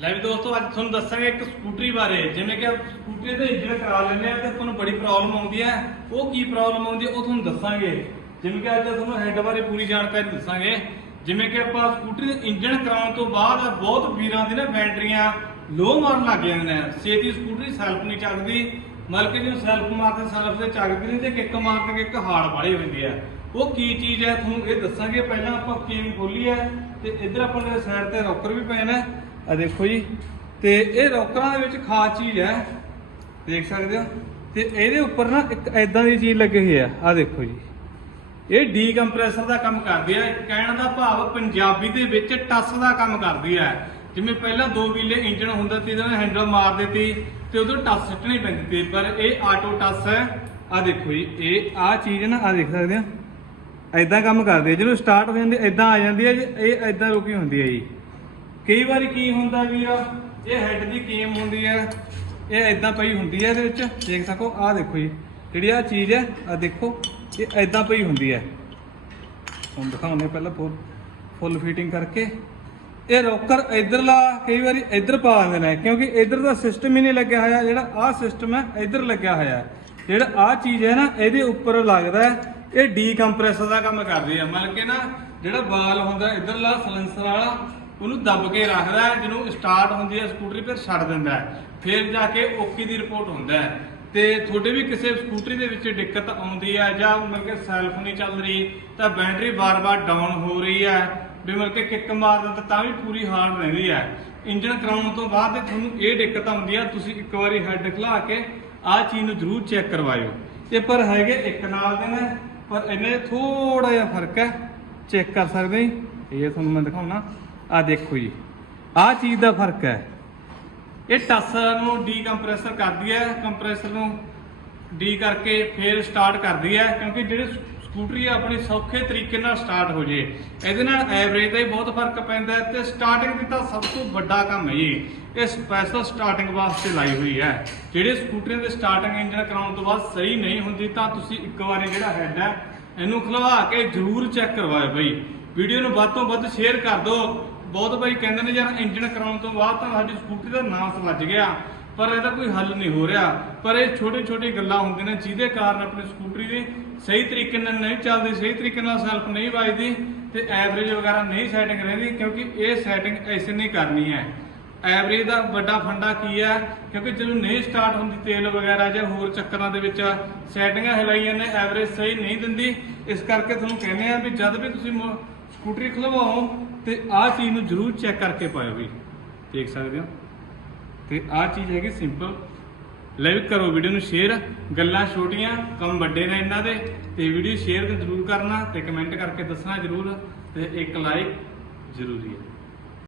ਲੈ ਵੀ ਦੋਸਤੋ, ਅੱਜ ਤੁਹਾਨੂੰ ਦੱਸਾਂਗੇ ਇੱਕ ਸਕੂਟਰੀ ਬਾਰੇ। ਜਿਵੇਂ ਕਿ ਸਕੂਟਰੀ ਦੇ ਇੰਜਣ ਕਰਾ ਲੈਂਦੇ ਆ ਤੇ ਤੁਹਾਨੂੰ ਬੜੀ ਪ੍ਰੋਬਲਮ ਆਉਂਦੀ ਹੈ। ਉਹ ਕੀ ਪ੍ਰੋਬਲਮ ਆਉਂਦੀ ਹੈ, ਉਹ ਤੁਹਾਨੂੰ ਦੱਸਾਂਗੇ। ਜਿਵੇਂ ਕਿ ਅੱਜ ਤੁਹਾਨੂੰ ਹੈੱਡ ਬਾਰੇ ਪੂਰੀ ਜਾਣਕਾਰੀ ਦੱਸਾਂਗੇ। ਜਿਵੇਂ ਕਿ ਆਪਾਂ ਸਕੂਟਰੀ ਦੇ ਇੰਜਣ ਕਰਾਉਣ ਤੋਂ ਬਾਅਦ ਬਹੁਤ ਵੀਰਾਂ ਦੀ ਨਾ ਬੈਟਰੀਆਂ ਲੋ ਮਾਰਨ ਲੱਗ ਜਾਂਦੇ ਨੇ। ਛੇਤੀ ਸਕੂਟਰੀ ਸੈਲਫ ਨਹੀਂ ਚੱਕਦੀ ਮਤਲਬ ਕਿ ਜਦੋਂ ਸੈਲਫ ਮਾਰਦੇ ਸੈਲਫ ਤੇ ਚੱਕਦੀ ਨਹੀਂ ਤੇ ਕਿੱਕ ਮਾਰ ਕੇ ਕਿੱਕ ਹਾੜ ਵਾਲੀ ਹੁੰਦੀ ਹੈ। ਉਹ ਕੀ ਚੀਜ਼ ਹੈ, ਤੁਹਾਨੂੰ ਇਹ ਦੱਸਾਂਗੇ। ਪਹਿਲਾਂ ਆਪਾਂ ਕੇਮ ਖੋਲੀ ਹੈ ਤੇ ਇੱਧਰ ਆਪਾਂ ਸਾਈਡ ਤੇ ਰੋਕਰ ਵੀ ਪਏ ਨੇ। ਆ ਦੇਖੋ ਜੀ। ਤੇ ਇਹ ਰੋਕਰਾਂ ਦੇ ਵਿੱਚ ਖਾਸ ਚੀਜ਼ ਹੈ। ਦੇਖ ਸਕਦੇ ਹੋ। ਤੇ ਇਹਦੇ ਉੱਪਰ ਨਾ ਇੱਕ ਐਦਾਂ ਦੀ ਚੀਜ਼ ਲੱਗੀ ਹੋਈ ਹੈ ਆ ਦੇਖੋ ਜੀ। ਇਹ ਡੀ ਡੀਕੰਪਰੈਸਰ ਦਾ ਕੰਮ ਕਰਦੀ ਹੈ ਕਹਿਣ ਦਾ ਭਾਵ ਪੰਜਾਬੀ ਦੇ ਵਿੱਚ ਟੱਸ ਦਾ ਕੰਮ ਕਰਦੀ ਹੈ ਜਿਵੇਂ ਪਹਿਲਾਂ ਦੋ ਵੀਲੇ ਇੰਜਣ ਹੁੰਦਾ ਸੀ ਇਹਦੇ ਨਾਲ ਹੈਂਡਲ ਮਾਰ ਦਿੱਤੀ ਤੇ ਉਦੋਂ ਟੱਸ ਸਿੱਟਣੀ ਪੈਂਦੀ ਸੀ। ਪਰ ਇਹ ਆਟੋ ਟੱਸ ਹੈ। ਆ ਦੇਖੋ ਜੀ। ਇਹ ਆ ਚੀਜ਼ ਨਾ, ਆ ਦੇਖ ਸਕਦੇ ਆ ਐਦਾਂ ਕੰਮ ਕਰਦੀ ਹੈ ਜਦੋਂ ਸਟਾਰਟ ਹੋ ਜਾਂਦੀ ਐਦਾਂ ਆ ਜਾਂਦੀ ਹੈ ਜੀ। ਇਹ ਐਦਾਂ ਰੁਕੀ ਹੁੰਦੀ ਹੈ ਜੀ। ਕਈ ਵਾਰੀ ਕੀ ਹੁੰਦਾ ਵੀ ਆ ਇਹ ਹੈੱਡ ਦੀ ਕੀਮ ਹੁੰਦੀ ਹੈ, ਇਹ ਐਦਾਂ ਪਈ ਹੁੰਦੀ ਹੈ ਇਹਦੇ ਵਿੱਚ। ਦੇਖ ਸਕੋ, ਆਹ ਦੇਖੋ ਜੀ, ਜਿਹੜੀ ਆ ਚੀਜ਼ ਹੈ ਆ ਦੇਖੋ, ਇਹ ਐਦਾਂ ਪਈ ਹੁੰਦੀ ਹੈ। ਹੁਣ ਦਿਖਾਉਂਦੇ ਪਹਿਲਾਂ ਫੁੱਲ ਫੁੱਲ ਫਿਟਿੰਗ ਕਰਕੇ। ਇਹ ਰੋਕਰ ਇਧਰਲਾ ਕਈ ਵਾਰੀ ਇਧਰ ਪਾ ਦਿੰਦੇ ਨੇ, ਕਿਉਂਕਿ ਇਧਰ ਦਾ ਸਿਸਟਮ ਹੀ ਨਹੀਂ ਲੱਗਿਆ ਹੋਇਆ, ਜਿਹੜਾ ਆਹ ਸਿਸਟਮ ਹੈ, ਇਧਰ ਲੱਗਿਆ ਹੋਇਆ ਜਿਹੜਾ ਆਹ ਚੀਜ਼ ਹੈ ਨਾ, ਇਹਦੇ ਉੱਪਰ ਲੱਗਦਾ ਹੈ, ਇਹ ਡੀਕੰਪਰੈਸਰ ਦਾ ਕੰਮ ਕਰਦੀ ਹੈ। ਮਤਲਬ ਕਿ ਨਾ, ਜਿਹੜਾ ਬਾਲ ਹੁੰਦਾ ਇਧਰਲਾ ਸਲੈਂਸਰ ਵਾਲਾ ਉਹਨੂੰ ਦੱਬ ਕੇ ਰੱਖਦਾ ਹੈ, ਜਿਹਨੂੰ ਸਟਾਰਟ ਹੁੰਦੀ ਹੈ ਸਕੂਟਰੀ ਫਿਰ ਛੱਡ ਦਿੰਦਾ ਹੈ। ਫਿਰ ਜਾ ਕੇ ਓਕੇ ਦੀ ਰਿਪੋਰਟ ਹੁੰਦਾ ਹੈ। ਤੇ ਤੁਹਾਡੇ ਵੀ ਕਿਸੇ ਸਕੂਟਰੀ ਦੇ ਵਿੱਚ ਦਿੱਕਤ ਆਉਂਦੀ ਹੈ ਜਾਂ ਮਤਲਬ ਕਿ ਸੈਲਫ ਨਹੀਂ ਚੱਲ ਰਹੀ, ਤਾਂ ਬੈਟਰੀ ਬਾਰ-ਬਾਰ ਡਾਊਨ ਹੋ ਰਹੀ ਹੈ, ਵੀ ਮਤਲਬ ਕਿ ਕਿੱਕ ਮਾਰਦਾ ਤਾਂ ਤਾਂ ਵੀ ਪੂਰੀ ਹਾਰਡ ਰਹਿੰਦੀ ਹੈ। ਇੰਜਨ ਕਰਾਉਣ ਤੋਂ ਬਾਅਦ ਤੁਹਾਨੂੰ ਇਹ ਦਿੱਕਤ ਆਉਂਦੀ ਹੈ, ਤੁਸੀਂ ਇੱਕ ਵਾਰੀ ਹੈੱਡ ਖਲਾ ਕੇ ਆਹ ਚੀਜ਼ ਨੂੰ ਜ਼ਰੂਰ ਚੈੱਕ ਕਰਵਾਇਓ। ਇਹ ਪਰ ਹੈਗੇ ਇੱਕ ਨਾਲ ਦੇ ਨੇ, ਪਰ ਇਹਨੇ ਥੋੜਾ ਜਿਹਾ ਫ਼ਰਕ ਹੈ। ਚੈੱਕ ਕਰ ਸਕਦੇ ਇਹ ਤੁਹਾਨੂੰ ਮੈਂ ਦਿਖਾਉਣਾ। ਆਹ ਦੇਖੋ ਜੀ ਆਹ ਚੀਜ਼ ਦਾ ਫ਼ਰਕ ਹੈ। ਇਹ ਟੱਸ ਨੂੰ ਡੀਕੰਪਰੈਸਰ ਕਰਦੀ ਹੈ, ਕੰਪਰੈਸਰ ਨੂੰ ਡੀ ਕਰਕੇ ਫੇਰ ਸਟਾਰਟ ਕਰਦੀ ਹੈ, ਕਿਉਂਕਿ ਜਿਹੜੇ ਸਕੂਟਰੀ ਆ, ਆਪਣੀ ਸੌਖੇ ਤਰੀਕੇ ਨਾਲ ਸਟਾਰਟ ਹੋ ਜੇ। ਇਹਦੇ ਨਾਲ ਐਵਰੇਜ ਦਾ ਹੀ ਬਹੁਤ ਫ਼ਰਕ ਪੈਂਦਾ ਹੈ ਤੇ ਸਟਾਰਟਿੰਗ ਦੀ ਤਾਂ ਸਭ ਤੋਂ ਵੱਡਾ ਕੰਮ ਹੈ ਜੀ। ਇਹ ਸਪੈਸ਼ਲ ਸਟਾਰਟਿੰਗ ਵਾਸਤੇ ਲਾਈ ਹੋਈ ਹੈ। ਜਿਹੜੇ ਸਕੂਟਰੀਆਂ ਦੇ ਸਟਾਰਟਿੰਗ ਇੰਜਨ ਕਰਾਉਣ ਤੋਂ ਬਾਅਦ ਸਹੀ ਨਹੀਂ ਹੁੰਦੀ, ਤਾਂ ਤੁਸੀਂ ਇੱਕ ਵਾਰੀ ਜਿਹੜਾ ਹੈਡ ਹੈ, ਇਹਨੂੰ ਖਲਵਾ ਕੇ ਜ਼ਰੂਰ ਚੈੱਕ ਕਰਵਾਇਓ ਬਈ। ਵੀਡੀਓ ਨੂੰ ਵੱਧ ਤੋਂ ਵੱਧ ਸ਼ੇਅਰ ਕਰ ਦਿਓ। ਬਹੁਤ ਬਾਈ ਕਹਿੰਦੇ ਨੇ ਯਾਰ ਇੰਜਣ ਕਰਾਉਣ ਤੋਂ ਬਾਅਦ ਤਾਂ ਸਾਡੀ ਸਕੂਟਰੀ ਦਾ ਨਾਮ ਵੱਜ ਗਿਆ, ਪਰ ਇਹਦਾ ਕੋਈ ਹੱਲ ਨਹੀਂ ਹੋ ਰਿਹਾ। ਪਰ ਇਹ ਛੋਟੇ ਛੋਟੇ ਗੱਲਾਂ ਹੁੰਦੀਆਂ ਨੇ ਜਿਹਦੇ ਕਾਰਨ ਆਪਣੀ ਸਕੂਟਰੀ ਦੀ ਸਹੀ ਤਰੀਕੇ ਨਾਲ ਨਹੀਂ ਚੱਲਦੀ, ਸਹੀ ਤਰੀਕੇ ਨਾਲ ਸੈਲਫ ਨਹੀਂ ਵੱਜਦੀ ਤੇ ਐਵਰੇਜ ਵਗੈਰਾ ਨਹੀਂ ਸੈਟਿੰਗ ਰਹਿੰਦੀ ਕਿਉਂਕਿ ਇਹ ਸੈਟਿੰਗ ਐਸੇ ਨਹੀਂ ਕਰਨੀ ਹੈ। ਐਵਰੇਜ ਦਾ ਵੱਡਾ ਫੰਡਾ ਕੀ ਹੈ? ਕਿਉਂਕਿ ਜਦੋਂ ਨਹੀਂ ਸਟਾਰਟ ਹੁੰਦੀ ਤੇਲ ਵਗੈਰਾ ਜਾਂ ਹੋਰ ਚੱਕਰਾਂ ਦੇ ਵਿੱਚ ਸੈਟਿੰਗਾਂ ਹਿਲਾਈਆਂ ਨੇ ਐਵਰੇਜ ਸਹੀ ਨਹੀਂ ਦਿੰਦੀ। ਇਸ ਕਰਕੇ ਤੁਹਾਨੂੰ ਕਹਿੰਦੇ ਆ ਵੀ ਜਦ ਵੀ ਤੁਸੀਂ ਸਕੂਟਰੀ ਖਲਵਾਓ ਤੇ ਆਹ ਚੀਜ਼ ਨੂੰ ਜ਼ਰੂਰ ਚੈੱਕ ਕਰਕੇ ਪਾਇਓ ਵੀ। ਦੇਖ ਸਕਦੇ ਹੋ? ਤੇ ਆਹ ਚੀਜ਼ ਹੈਗੀ ਸਿੰਪਲ ਲੈ ਵੀ ਕਰੋ ਵੀਡੀਓ ਨੂੰ ਸ਼ੇਅਰ ਗੱਲਾਂ ਛੋਟੀਆਂ, ਕੰਮ ਵੱਡੇ ਨੇ ਇਹਨਾਂ ਦੇ। ਤੇ ਵੀਡੀਓ ਸ਼ੇਅਰ ਜ਼ਰੂਰ ਕਰਨਾ ਤੇ ਕਮੈਂਟ ਕਰਕੇ ਦੱਸਣਾ ਜ਼ਰੂਰ। ਤੇ ਇੱਕ ਲਾਈਕ ਜ਼ਰੂਰੀ ਹੈ।